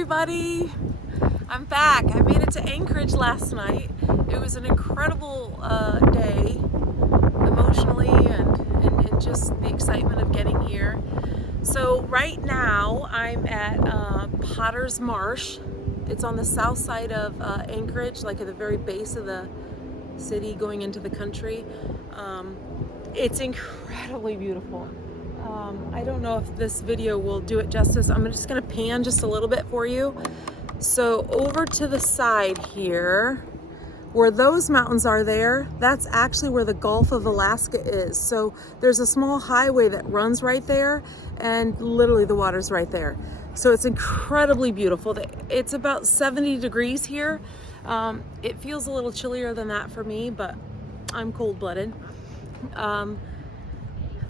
everybody! I'm back. I made it to Anchorage last night. It was an incredible day, emotionally and just the excitement of getting here. So right now I'm at Potter's Marsh. It's on the south side of Anchorage, like at the very base of the city going into the country. It's incredibly beautiful. I don't know if this video will do it justice. I'm just going to pan just a little bit for you. So over to the side here, where those mountains are there, that's actually where the Gulf of Alaska is. So there's a small highway that runs right there, and literally the water's right there. So it's incredibly beautiful. It's about 70 degrees here. It feels a little chillier than that for me, but I'm cold-blooded.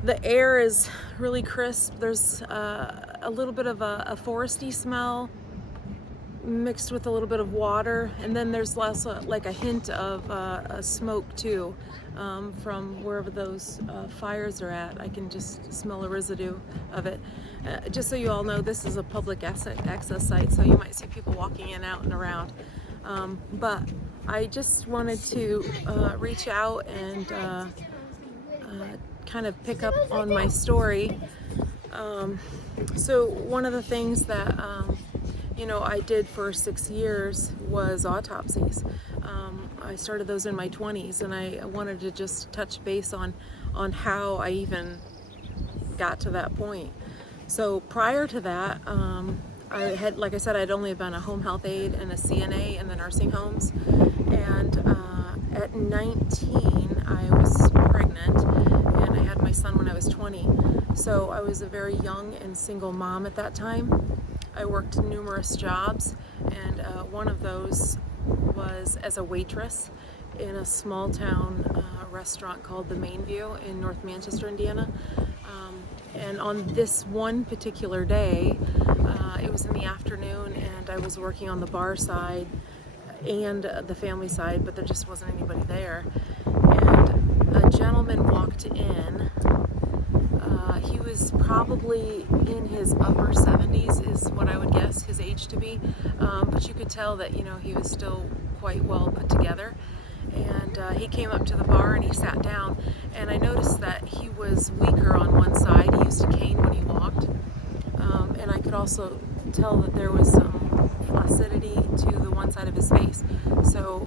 The air is really crisp. There's a little bit of a foresty smell mixed with a little bit of water, and then there's also like a hint of a smoke too from wherever those fires are at. I can just smell a residue of it. Just so you all know, this is a public access site, so you might see people walking in, out, and around. But I just wanted to reach out and kind of pick up on my story. So one of the things that I did for 6 years was autopsies. I started those in my 20s, and I wanted to just touch base on how I even got to that point. So prior to that, I had, like I said, I'd only been a home health aide and a CNA in the nursing homes, and at 19 I was pregnant, and I had my son when I was 20. So I was a very young and single mom at that time. I worked numerous jobs, and one of those was as a waitress in a small town restaurant called the Mainview in North Manchester, Indiana. And on this one particular day, it was in the afternoon, and I was working on the bar side and the family side, but there just wasn't anybody there. And a gentleman walked in. He was probably in his upper 70s is what I would guess his age to be, but you could tell that he was still quite well put together. And he came up to the bar and he sat down, and I noticed that he was weaker on one side. He used a cane when he walked, and I could also tell that there was some flaccidity to the one side of his face. So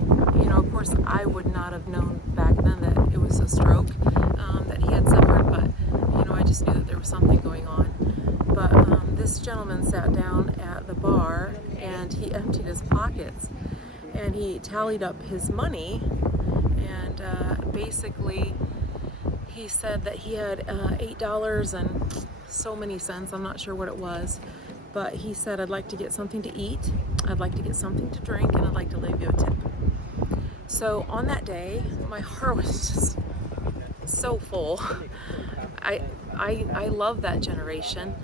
of course I would not have known back then that it was a stroke that he had suffered, but I just knew that there was something going on. But this gentleman sat down at the bar, and he emptied his pockets, and he tallied up his money, and basically he said that he had $8 and so many cents. I'm not sure what it was, but he said, "I'd like to get something to eat, I'd like to get something to drink, and I'd like to leave you a tip." So on that day, my heart was just so full. I love that generation.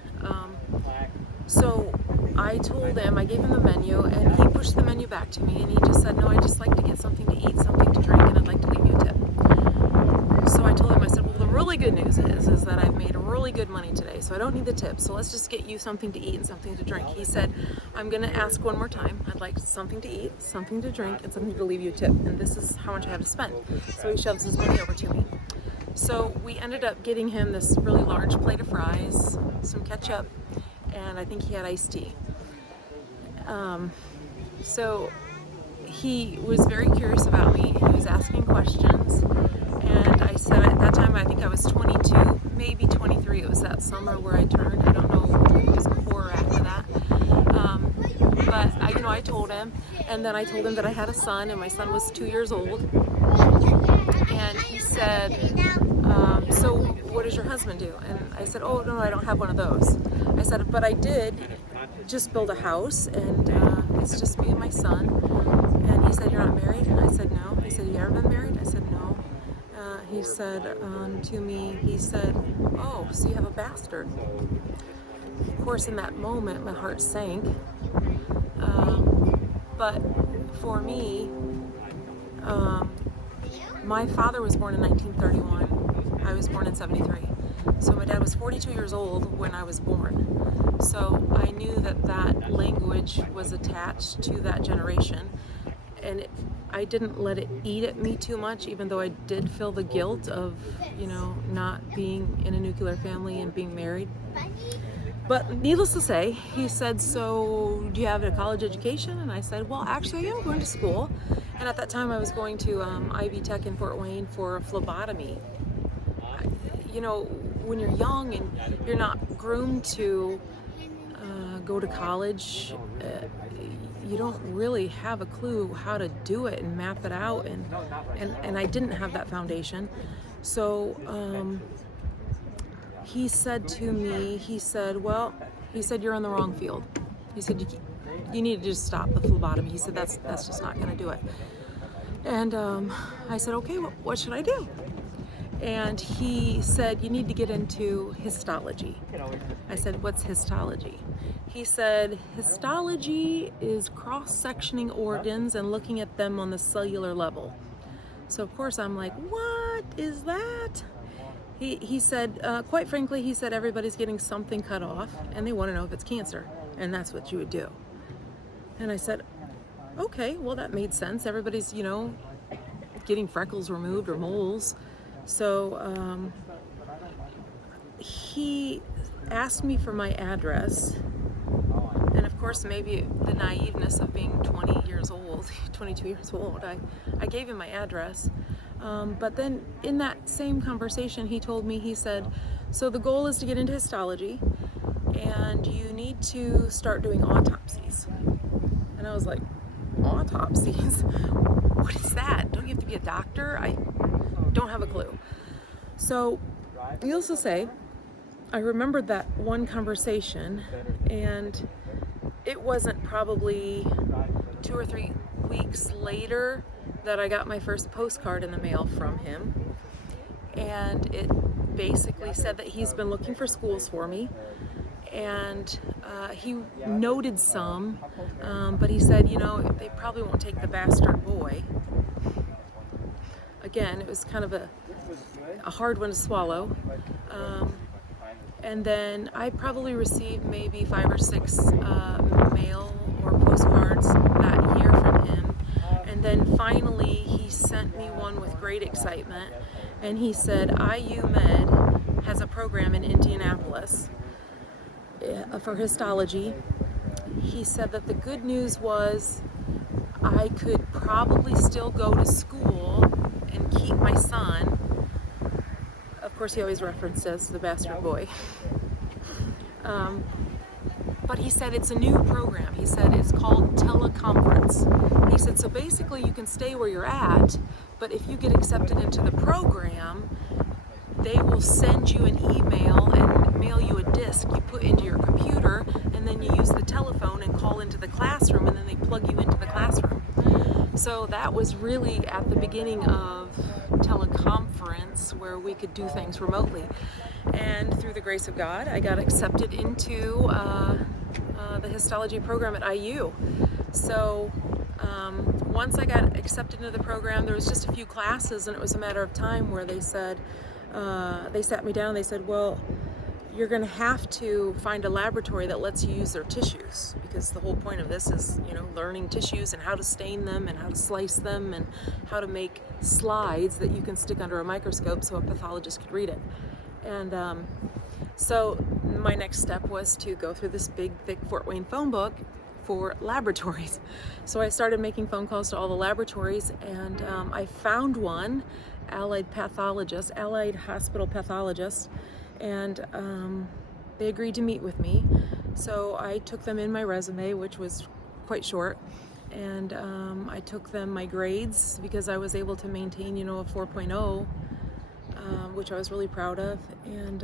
So I told him, I gave him the menu, and he pushed the menu back to me, and he just said, "No, I'd just like to get something to eat, something to drink, and I'd like to leave you a tip." So I told him, I said, "Well, the really good news is that I've made really good money today, so I don't need the tip, so let's just get you something to eat and something to drink." He said, "I'm gonna ask one more time. I'd like something to eat, something to drink, and something to leave you a tip, and this is how much I have to spend." So he shoves his money over to me. So we ended up getting him this really large plate of fries, some ketchup, and I think he had iced tea. So he was very curious about me. He was asking questions, and I said at that time, I think I was 22, maybe 23. It was that summer where I turned. I don't know if it was before or after that. But I told him, and then I told him that I had a son, and my son was 2 years old. And he said, "So what does your husband do?" And I said, "Oh, no, I don't have one of those." I said, "But I did just build a house, and it's just me and my son." And he said, "You're not married?" And I said, "No." He said, "You ever been married?" I said, "No." He said to me, he said, "Oh, so you have a bastard." Of course, in that moment, my heart sank. But for me, my father was born in 1931. I was born in 73. So my dad was 42 years old when I was born. So I knew that language was attached to that generation, and I didn't let it eat at me too much, even though I did feel the guilt of, not being in a nuclear family and being married. But needless to say, he said, "So do you have a college education?" And I said, "Well, actually, I am going to school." And at that time, I was going to Ivy Tech in Fort Wayne for a phlebotomy. When you're young and you're not groomed to go to college, you don't really have a clue how to do it and map it out. And I didn't have that foundation. So he said to me, you're in the wrong field. He said, you need to just stop the phlebotomy. He said, that's just not going to do it. And I said, okay, what should I do? And he said, you need to get into histology. I said, what's histology? He said, histology is cross-sectioning organs and looking at them on the cellular level. So of course I'm like, what is that? He said, quite frankly, he said everybody's getting something cut off and they want to know if it's cancer, and that's what you would do. And I said, okay, well that made sense. Everybody's, getting freckles removed or moles. So he asked me for my address, and of course maybe the naiveness of being 22 years old, I gave him my address. But then in that same conversation he said, so the goal is to get into histology and you need to start doing autopsies. And I was like, autopsies? What is that? Don't you have to be a doctor? I don't have a clue. So needless to say, I remembered that one conversation, and it wasn't probably 2 or 3 weeks later that I got my first postcard in the mail from him, and it basically said that he's been looking for schools for me, and he noted some, but he said, they probably won't take the bastard boy. Again, it was kind of a hard one to swallow. And then I probably received maybe 5 or 6 mail or postcards that year from him. And then finally he sent me one with great excitement, and he said IU Med has a program in Indianapolis for histology. He said that the good news was I could probably still go to school and keep my son. Of course, he always referenced as the bastard boy. But he said it's a new program. He said it's called teleconference. He said, so basically you can stay where you're at, but if you get accepted into the program, they will send you an email and mail you a disc you put into your computer, and then you use the telephone and call into the classroom, and then they plug you into the classroom. So that was really at the beginning of teleconference, where we could do things remotely. And through the grace of God, I got accepted into the histology program at IU. So once I got accepted into the program, there was just a few classes, and it was a matter of time where they said, they sat me down, they said, well, you're going to have to find a laboratory that lets you use their tissues, because the whole point of this is, learning tissues and how to stain them and how to slice them and how to make slides that you can stick under a microscope so a pathologist could read it. And so my next step was to go through this big, thick Fort Wayne phone book for laboratories. So I started making phone calls to all the laboratories, and I found one, Allied Hospital Pathologist, and they agreed to meet with me. So I took them in my resume, which was quite short, and I took them my grades, because I was able to maintain, a 4.0, which I was really proud of. And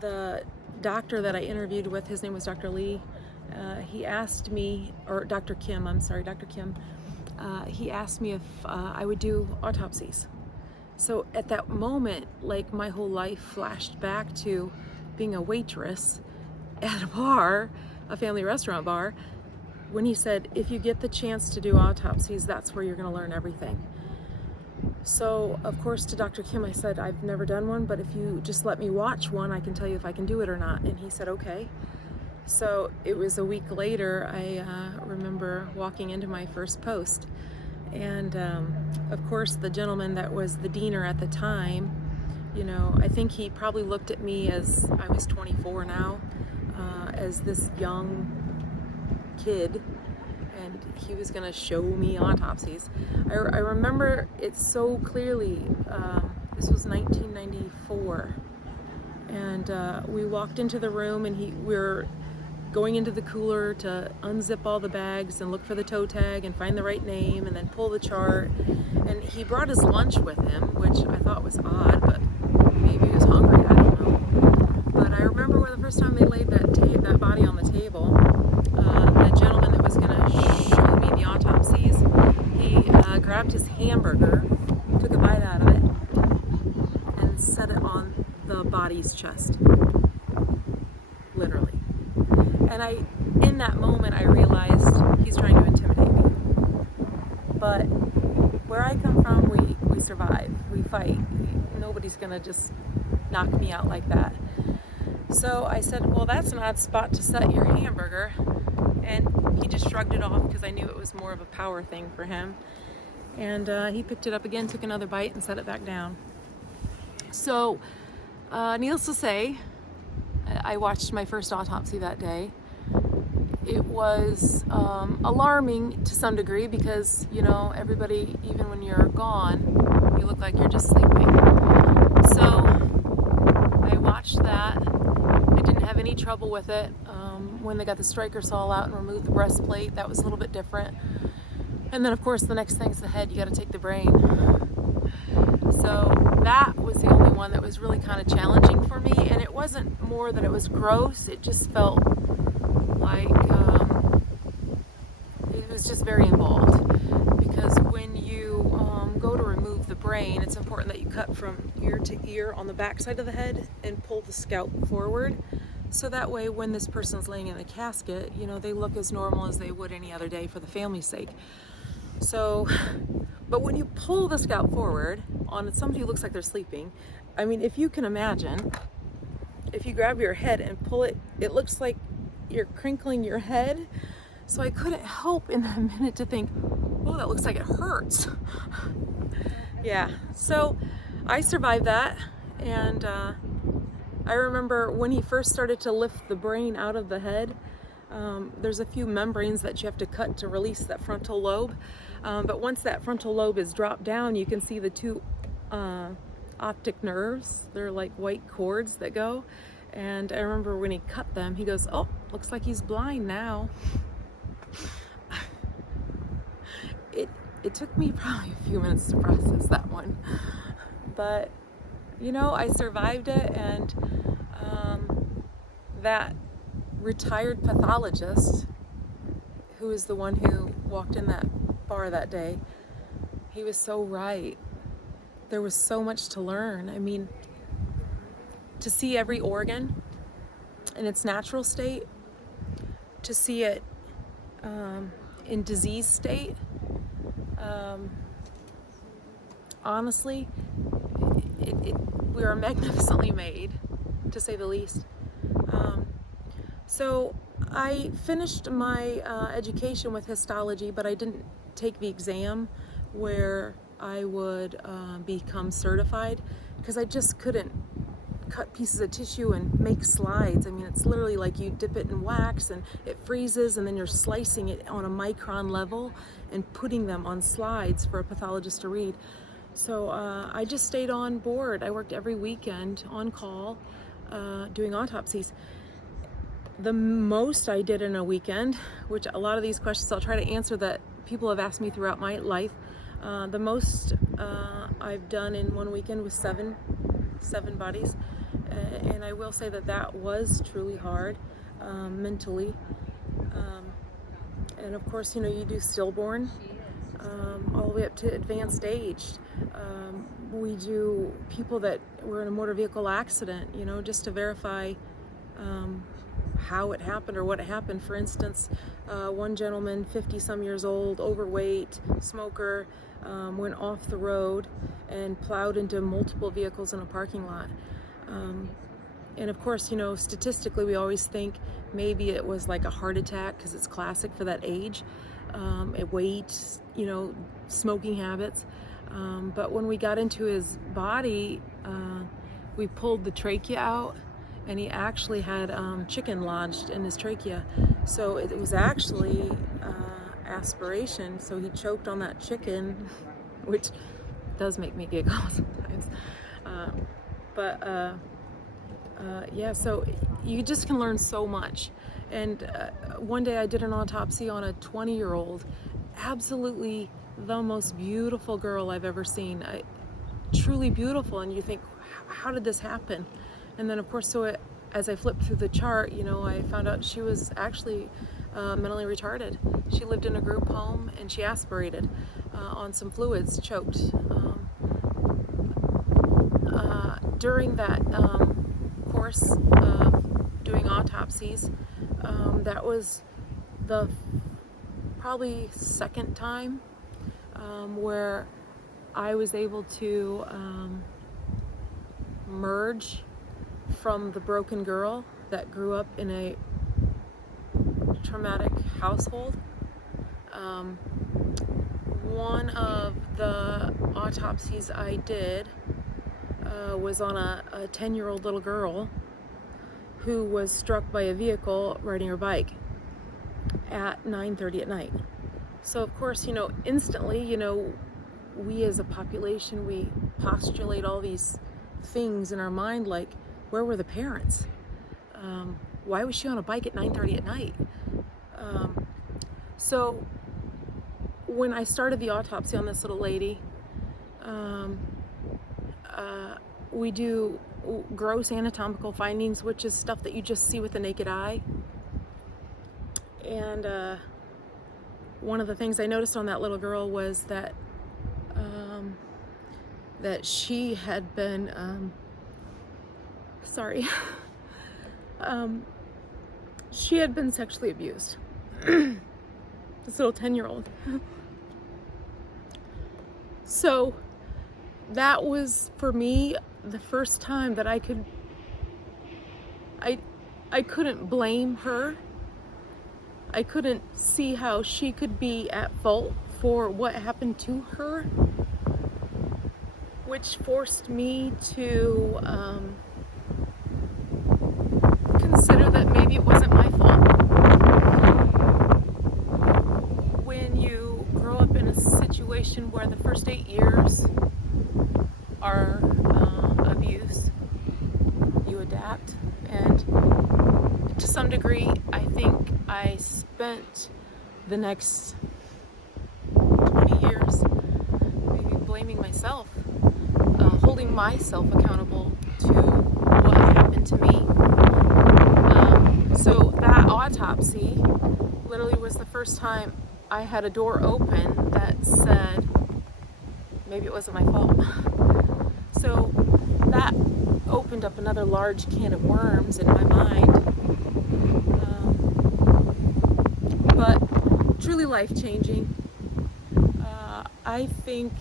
the doctor that I interviewed with, his name was Dr. Lee, he asked me, or Dr. Kim, he asked me if I would do autopsies. So at that moment, like, my whole life flashed back to being a waitress at a bar, a family restaurant bar, when he said, if you get the chance to do autopsies, that's where you're going to learn everything. So of course to Dr. Kim I said, I've never done one, but if you just let me watch one, I can tell you if I can do it or not. And he said, okay. So it was a week later, I remember walking into my first post. And of course, the gentleman that was the deaner at the time, I think he probably looked at me as I was 24 now, as this young kid, and he was going to show me autopsies. I remember it so clearly. This was 1994, and we walked into the room, and we were going into the cooler to unzip all the bags and look for the toe tag and find the right name and then pull the chart. And he brought his lunch with him, which I thought was odd, but maybe he was hungry, I don't know. But I remember when the first time they laid that body on the table, the gentleman that was going to show me the autopsies, he grabbed his hamburger, took a bite out of it, and set it on the body's chest. Literally. And in that moment, I realized he's trying to intimidate me. But where I come from, we survive, we fight. Nobody's gonna just knock me out like that. So I said, well, that's an odd spot to set your hamburger. And he just shrugged it off because I knew it was more of a power thing for him. And he picked it up again, took another bite, and set it back down. So, needless to say, I watched my first autopsy that day. It was alarming to some degree because, everybody, even when you're gone, you look like you're just sleeping. So I watched that. I didn't have any trouble with it. When they got the striker saw out and removed the breastplate, that was a little bit different. And then, of course, the next thing's the head. You got to take the brain. So that was the only one that was really kind of challenging for me, and it wasn't more that it was gross, it just felt like it was just very involved, because when you go to remove the brain, it's important that you cut from ear to ear on the back side of the head and pull the scalp forward, so that way when this person's laying in the casket, they look as normal as they would any other day for the family's sake. So, but when you pull the scalp forward on somebody who looks like they're sleeping, I mean, if you can imagine, if you grab your head and pull it, it looks like you're crinkling your head. So I couldn't help in that minute to think, oh, that looks like it hurts. Yeah, so I survived that. And I remember when he first started to lift the brain out of the head, there's a few membranes that you have to cut to release that frontal lobe. But once that frontal lobe is dropped down, you can see the two optic nerves. They're like white cords that go. And I remember when he cut them, he goes, oh, looks like he's blind now. It took me probably a few minutes to process that one. But, I survived it, and that retired pathologist, who is the one who walked in that bar that day, he was so right. There was so much to learn. I mean, to see every organ in its natural state, to see it in disease state, honestly, we are magnificently made, to say the least. So I finished my education with histology, but I didn't take the exam where I would become certified, because I just couldn't cut pieces of tissue and make slides. I mean, it's literally like you dip it in wax and it freezes, and then you're slicing it on a micron level and putting them on slides for a pathologist to read. So I just stayed on board. I worked every weekend on call doing autopsies. The most I did in a weekend, which a lot of these questions I'll try to answer that people have asked me throughout my life, the most I've done in one weekend was seven bodies. And I will say that was truly hard mentally. And of course, you do stillborn all the way up to advanced age. We do people that were in a motor vehicle accident, just to verify how it happened or what happened. For instance, one gentleman, 50-some years old, overweight, smoker, went off the road and plowed into multiple vehicles in a parking lot. And of course, statistically, we always think maybe it was like a heart attack because it's classic for that age. Weight, smoking habits. But when we got into his body, we pulled the trachea out, and he actually had chicken lodged in his trachea. So it was actually aspiration. So he choked on that chicken, which does make me giggle sometimes. Yeah, so you just can learn so much. And one day I did an autopsy on a 20-year-old, absolutely the most beautiful girl I've ever seen. Truly beautiful, and you think, how did this happen? And then of course, as I flipped through the chart, I found out she was actually mentally retarded. She lived in a group home, and she aspirated on some fluids, choked. During that course of doing autopsies, that was the probably second time where I was able to merge from the broken girl that grew up in a traumatic household. One of the autopsies I did was on a 10-year-old little girl who was struck by a vehicle riding her bike at 9:30 at night. So of course, instantly, we as a population, we postulate all these things in our mind, like, where were the parents? Why was she on a bike at 9:30 at night? So when I started the autopsy on this little lady, we do gross anatomical findings, which is stuff that you just see with the naked eye. And one of the things I noticed on that little girl was that she had been she had been sexually abused. This little 10-year-old. So that was, for me, the first time that I couldn't blame her. I couldn't see how she could be at fault for what happened to her, which forced me to consider that maybe it wasn't my fault. When you grow up in a situation where the first 8 years are abuse, you adapt, and to some degree, I think I spent the next 20 years maybe blaming myself, holding myself accountable to what happened to me. So that autopsy literally was the first time I had a door open that said, maybe it wasn't my fault. So that opened up another large can of worms in my mind. But truly life-changing. I think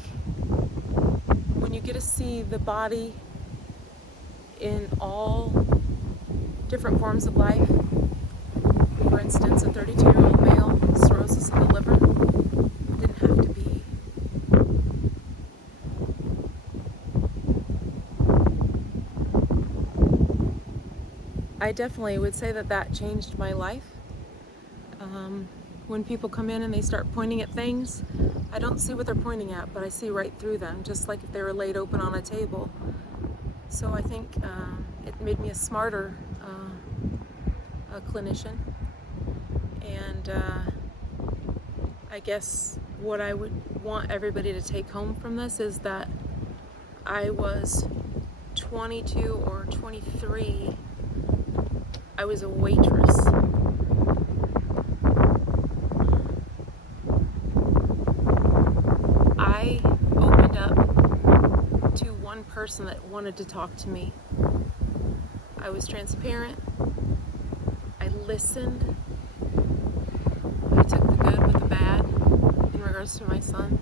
when you get to see the body in all different forms of life, for instance, a 32-year-old male, cirrhosis of the liver, didn't have to be. I definitely would say that changed my life. When people come in and they start pointing at things, I don't see what they're pointing at, but I see right through them, just like if they were laid open on a table. So I think it made me a smarter a clinician. And I guess what I would want everybody to take home from this is that I was 22 or 23. I was a waitress. I opened up to one person that wanted to talk to me. I was transparent. I listened. I took the good with the bad in regards to my son.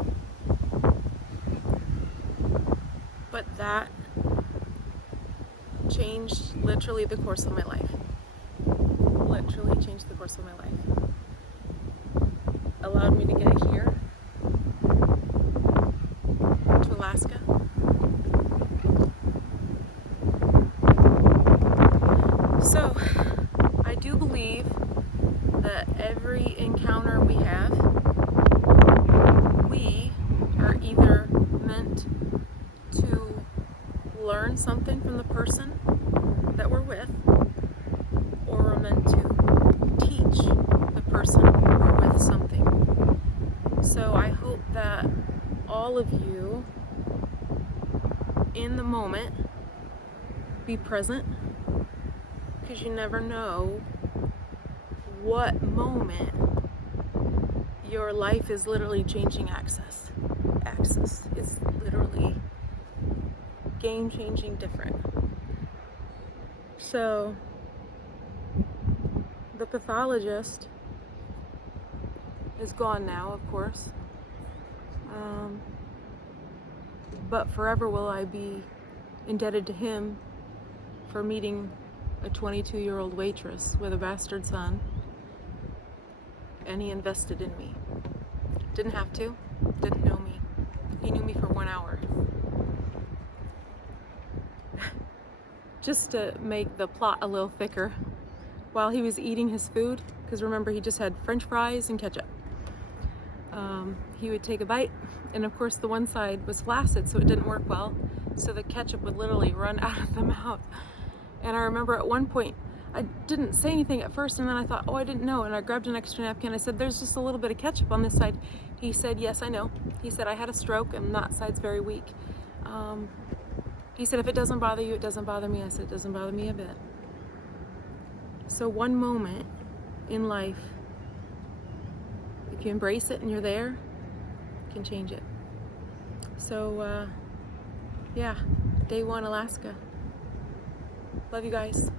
But that changed literally the course of my life. Literally. truly changed the course of my life. Allowed me to get here to Alaska. So I do believe that every encounter we have, we are either meant to learn something from the person that we're with, or we're meant to teach the person we're with something. So I hope that all of you, in the moment, be present, because you never know what moment your life is literally changing axis. It's literally game-changing different. So the pathologist is gone now, of course, but forever will I be indebted to him for meeting a 22-year-old waitress with a bastard son, and he invested in me. Didn't have to, didn't know me. He knew me for 1 hour. Just to make the plot a little thicker, while he was eating his food, because remember he just had French fries and ketchup, he would take a bite, and of course the one side was flaccid, so it didn't work well, so the ketchup would literally run out of the mouth. And I remember at one point I didn't say anything at first, and then I thought, oh, I didn't know, and I grabbed an extra napkin. I said, there's just a little bit of ketchup on this side. He said, yes, I know. He said, I had a stroke and that side's very weak. He said, if it doesn't bother you, it doesn't bother me. I said, it doesn't bother me a bit. So one moment in life, if you embrace it and you're there, you can change it. So yeah, day one, Alaska. Love you guys.